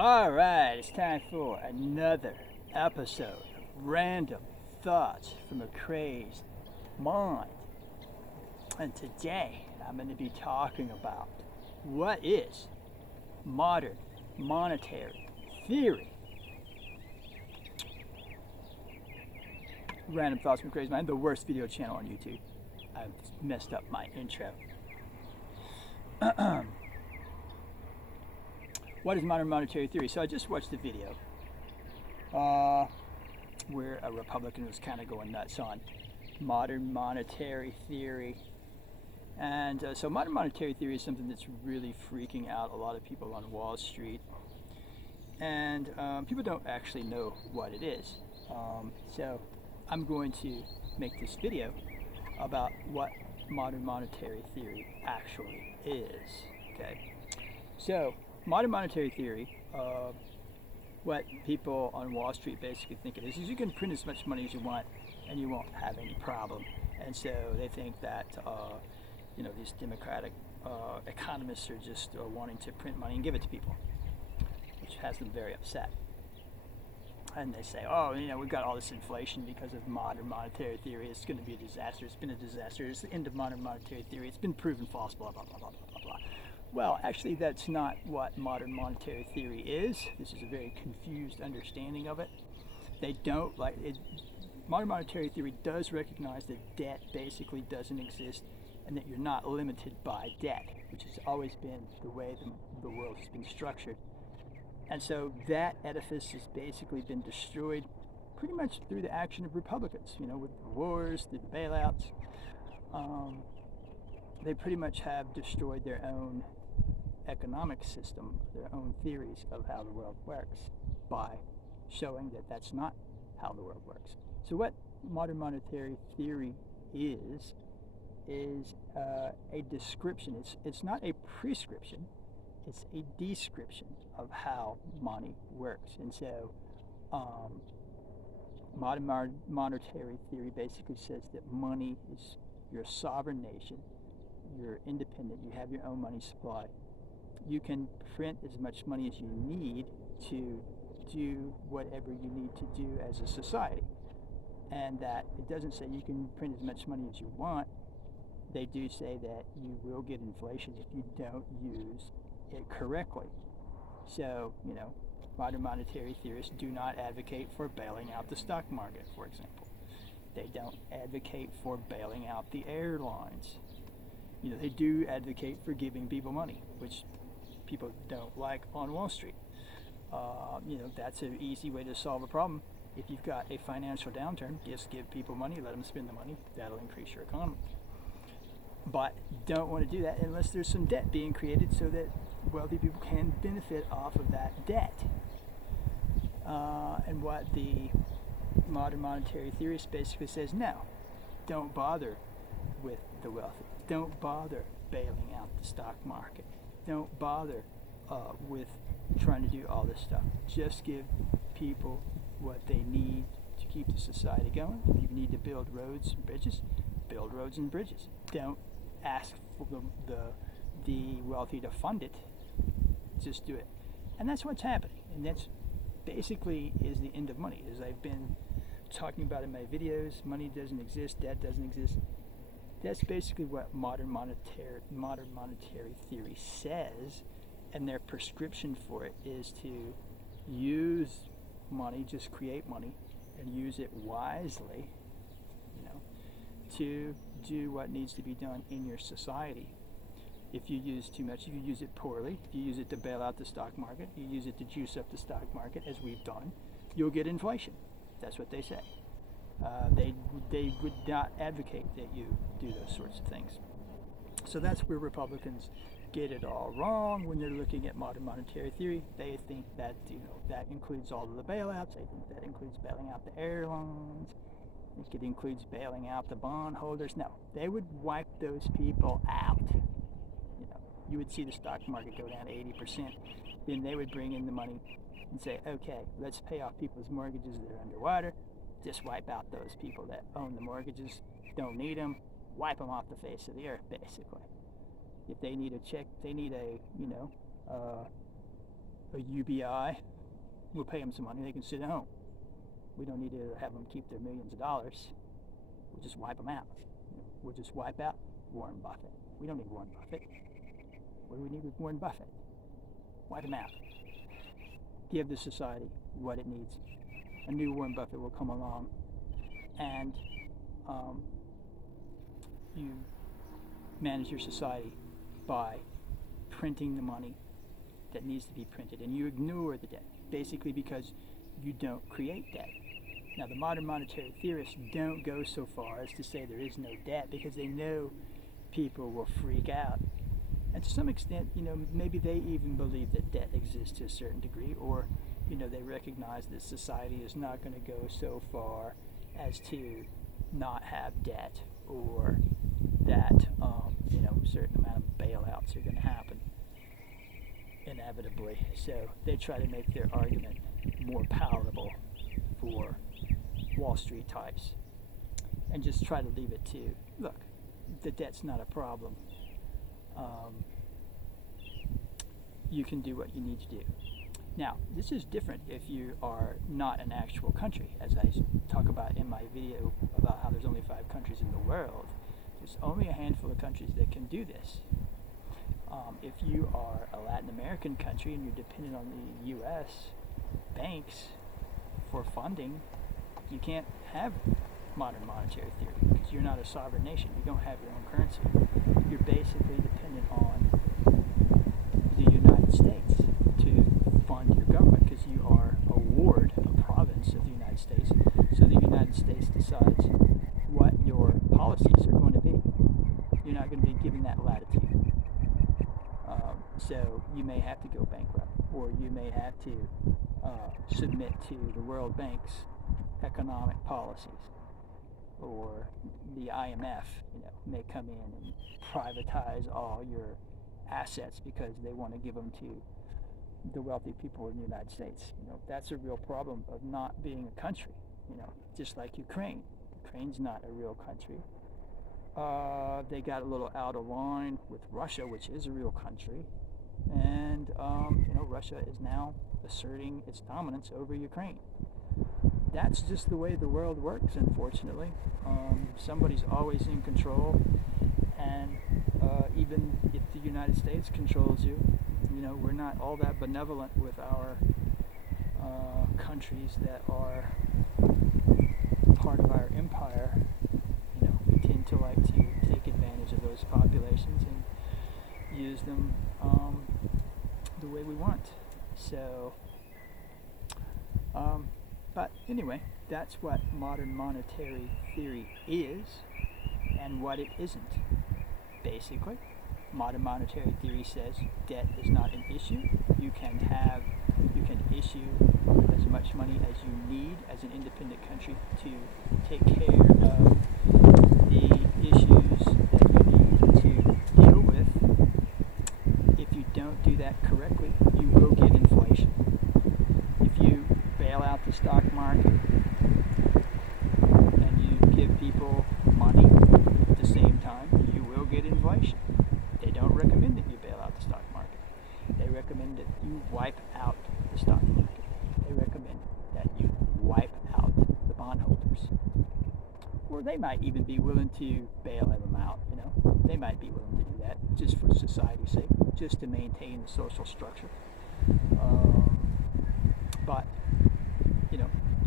Alright, it's time for another episode of Random Thoughts from a Crazed Mind. And today I'm going to be talking about what is modern monetary theory. Random Thoughts from a Crazed Mind, the worst video channel on YouTube. I've messed up my intro. What is modern monetary theory? So I just watched a video where a Republican was kind of going nuts on modern monetary theory. And so modern monetary theory is something that's really freaking out a lot of people on Wall Street. And people don't actually know what it is. So I'm going to make this video about what modern monetary theory actually is. Okay, so modern monetary theory, what people on Wall Street basically think it is you can print as much money as you want and you won't have any problem. And so they think that these democratic economists are just wanting to print money and give it to people, which has them very upset. And they say, we've got all this inflation because of modern monetary theory. It's going to be a disaster. It's been a disaster. It's the end of modern monetary theory. It's been proven false, blah, blah, blah, blah, blah, blah. Well, actually, that's not what modern monetary theory is. This is a very confused understanding of it. They don't like it. Modern monetary theory does recognize that debt basically doesn't exist and that you're not limited by debt, which has always been the way the world has been structured. And so that edifice has basically been destroyed pretty much through the action of Republicans, with the wars, through the bailouts. They pretty much have destroyed their own economic system, their own theories of how the world works by showing that that's not how the world works. So what modern monetary theory is a description. It's not a prescription. It's a description of how money works. And so modern monetary theory basically says that money is, you're a sovereign nation, you're independent, you have your own money supply. You can print as much money as you need to do whatever you need to do as a society. And that it doesn't say you can print as much money as you want. They do say that you will get inflation if you don't use it correctly. So, modern monetary theorists do not advocate for bailing out the stock market, for example. They don't advocate for bailing out the airlines. They do advocate for giving people money, which people don't like on Wall Street. That's an easy way to solve a problem. If you've got a financial downturn, just give people money, let them spend the money. That'll increase your economy. But don't want to do that unless there's some debt being created so that wealthy people can benefit off of that debt. And what the modern monetary theorist basically says, no, don't bother with the wealthy. Don't bother bailing out the stock market. Don't bother with trying to do all this stuff. Just give people what they need to keep the society going. If you need to build roads and bridges, build roads and bridges. Don't ask for the wealthy to fund it. Just do it. And that's what's happening. And that's basically is the end of money. As I've been talking about in my videos, money doesn't exist, debt doesn't exist. That's basically what modern monetary theory says, and their prescription for it is to use money, just create money, and use it wisely, to do what needs to be done in your society. If you use too much, if you use it poorly, if you use it to bail out the stock market, you use it to juice up the stock market, as we've done, you'll get inflation. That's what they say. They would not advocate that you do those sorts of things. So that's where Republicans get it all wrong when they're looking at modern monetary theory. They think that that includes all of the bailouts. They think that includes bailing out the airlines. I think it includes bailing out the bondholders. No, they would wipe those people out. You would see the stock market go down 80%. Then they would bring in the money and say, okay, let's pay off people's mortgages that are underwater. Just wipe out those people that own the mortgages, don't need them, wipe them off the face of the earth, basically. If they need a check, they need a a UBI. We'll pay them some money. They can sit at home. We don't need to have them keep their millions of dollars. We'll just wipe them out. We'll just wipe out Warren Buffett. We don't need Warren Buffett. What do we need with Warren Buffett? Wipe him out. Give the society what it needs. A new Warren Buffett will come along, and you manage your society by printing the money that needs to be printed, and you ignore the debt, basically because you don't create debt. Now, the modern monetary theorists don't go so far as to say there is no debt, because they know people will freak out. And to some extent, maybe they even believe that debt exists to a certain degree, or, they recognize that society is not going to go so far as to not have debt, or that, a certain amount of bailouts are going to happen inevitably. So they try to make their argument more palatable for Wall Street types, and just try to leave it to, look, the debt's not a problem. You can do what you need to do. Now, this is different if you are not an actual country. As I talk about in my video about how there's only 5 countries in the world, there's only a handful of countries that can do this. If you are a Latin American country and you're dependent on the U.S. banks for funding, you can't have modern monetary theory because you're not a sovereign nation. You don't have your own currency. You're basically dependent on the United States to fund your government, because you are a ward, a province of the United States. So the United States decides what your policies are going to be. You're not going to be given that latitude. So you may have to go bankrupt, or you may have to submit to the World Bank's economic policies, or the IMF, may come in and privatize all your assets because they want to give them to the wealthy people in the United States. That's a real problem of not being a country. Just like Ukraine. Ukraine's not a real country. They got a little out of line with Russia, which is a real country, and Russia is now asserting its dominance over Ukraine. That's just the way the world works, unfortunately. Somebody's always in control, and even if the United States controls you, we're not all that benevolent with our countries that are part of our empire. We tend to like to take advantage of those populations and use them the way we want. So, but anyway, that's what modern monetary theory is and what it isn't. Basically, modern monetary theory says debt is not an issue. You can issue as much money as you need as an independent country to take care of the issues that you need to deal with. If you don't do that correctly, you will get inflation. If you bail out the stock market and you give people money at the same time, you will get inflation. They don't recommend that you bail out the stock market. They recommend that you wipe out the stock market. They recommend that you wipe out the bondholders. Or they might even be willing to bail them out, They might be willing to do that just for society's sake, just to maintain the social structure. But,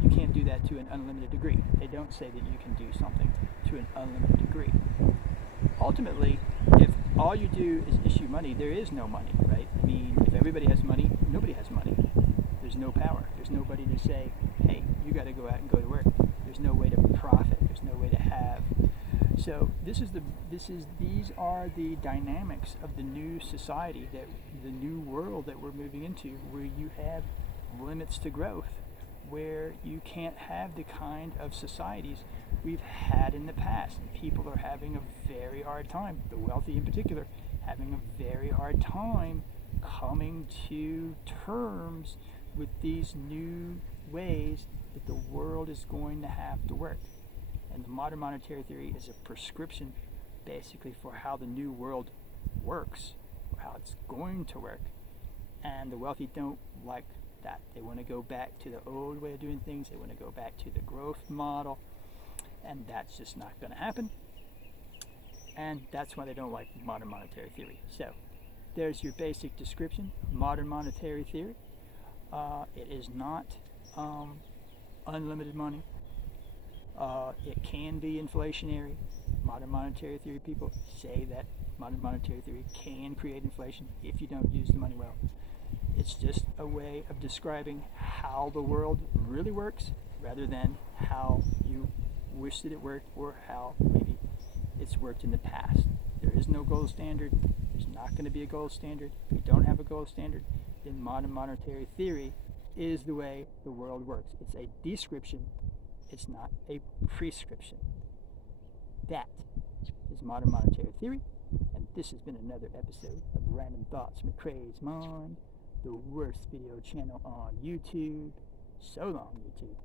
you can't do that to an unlimited degree. They don't say that you can do something to an unlimited degree. Ultimately, if all you do is issue money, there is no money, right? I mean, if everybody has money, nobody has money. There's no power. There's nobody to say, hey, you got to go out and go to work. There's no way to profit. There's no way to have. So these are the dynamics of the new society, that the new world that we're moving into, where you have limits to growth, where you can't have the kind of societies we've had in the past. And people are having a very hard time, the wealthy in particular, having a very hard time coming to terms with these new ways that the world is going to have to work. And the modern monetary theory is a prescription basically for how the new world works, or how it's going to work. And the wealthy don't like that. They want to go back to the old way of doing things. They want to go back to the growth model. And that's just not going to happen. And that's why they don't like modern monetary theory. So there's your basic description of modern monetary theory. It is not unlimited money. It can be inflationary. Modern monetary theory people say that modern monetary theory can create inflation if you don't use the money well. It's just a way of describing how the world really works rather than how you wish that it worked or how maybe it's worked in the past. There is no gold standard. There's not going to be a gold standard. If you don't have a gold standard, then modern monetary theory is the way the world works. It's a description. It's not a prescription. That is modern monetary theory, and this has been another episode of Random Thoughts from McCrae's Mind, the worst video channel on YouTube. So long, YouTube.